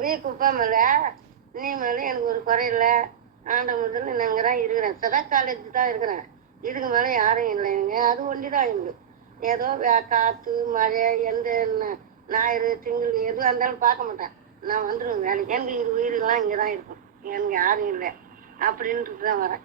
நீ குப்பை மேலே நீ மேலே எனக்கு ஒரு குறை இல்லை. ஆண்ட முதல்ல நான் இங்கே தான் இருக்கிறேன் சதா காலேஜ் தான் இருக்கிறேன். இதுக்கு மேலே யாரும் இல்லைங்க அது ஒண்டி தான் எங்களுக்கு ஏதோ வே- காற்று மழை எந்த ஞாயிறு திங்கள் எதுவாக இருந்தாலும் பார்க்க மாட்டேன். நான் வந்துடுவேன் வேலைக்கு. எனக்கு இது உயிரெல்லாம் இங்கே தான் இருக்கும். எனக்கு யாரும் இல்லை. அப்படின்ட்டு தான் வரேன்